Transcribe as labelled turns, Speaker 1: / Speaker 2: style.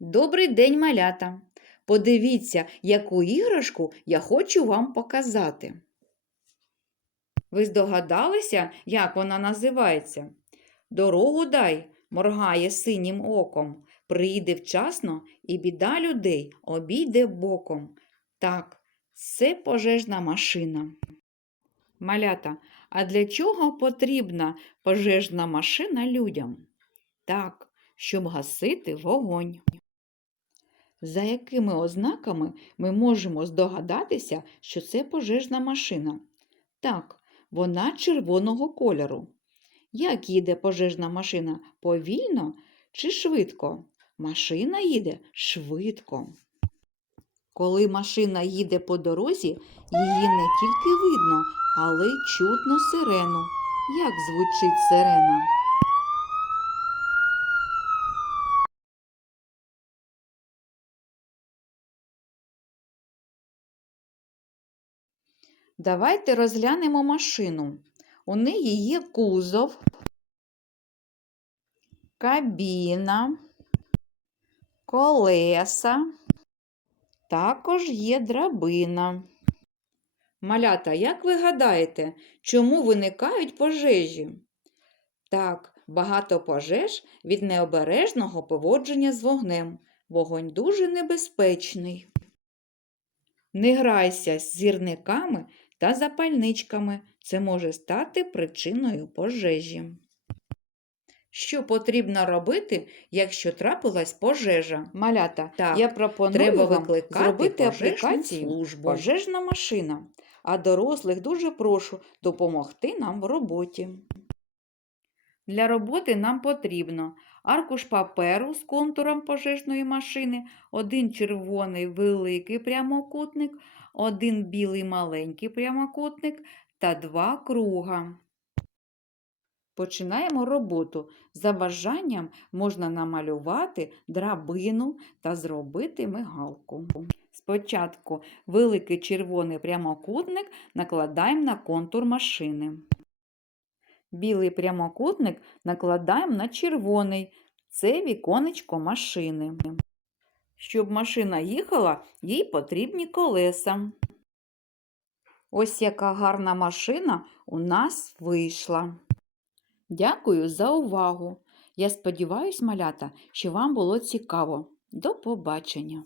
Speaker 1: Добрий день, малята! Подивіться, яку іграшку я хочу вам показати. Ви здогадалися, як вона називається? Дорогу дай, моргає синім оком, прийде вчасно і біда людей обійде боком. Так, це пожежна машина. Малята, а для чого потрібна пожежна машина людям? Так, щоб гасити вогонь. За якими ознаками ми можемо здогадатися, що це пожежна машина? Так, вона червоного кольору. Як їде пожежна машина? Повільно чи швидко? Машина їде швидко. Коли машина їде по дорозі, її не тільки видно, але й чутно сирену. Як звучить сирена? Давайте розглянемо машину. У неї є кузов, кабіна, колеса, також є драбина. Малята, як ви гадаєте, чому виникають пожежі? Так, багато пожеж від необережного поводження з вогнем. Вогонь дуже небезпечний. Не грайся з зірниками та запальничками. Це може стати причиною пожежі. Що потрібно робити, якщо трапилась пожежа? Малята,
Speaker 2: Так,
Speaker 1: я пропоную
Speaker 2: треба
Speaker 1: вам
Speaker 2: викликати
Speaker 1: зробити аплікацію
Speaker 2: службу.
Speaker 1: Пожежна машина, а дорослих дуже прошу допомогти нам в роботі. Для роботи нам потрібно аркуш паперу з контуром пожежної машини, один червоний великий прямокутник, один білий маленький прямокутник та два круга. Починаємо роботу. За бажанням можна намалювати драбину та зробити мигалку. Спочатку великий червоний прямокутник накладаємо на контур машини. Білий прямокутник накладаємо на червоний. Це віконечко машини. Щоб машина їхала, їй потрібні колеса. Ось яка гарна машина у нас вийшла. Дякую за увагу. Я сподіваюся, малята, що вам було цікаво. До побачення!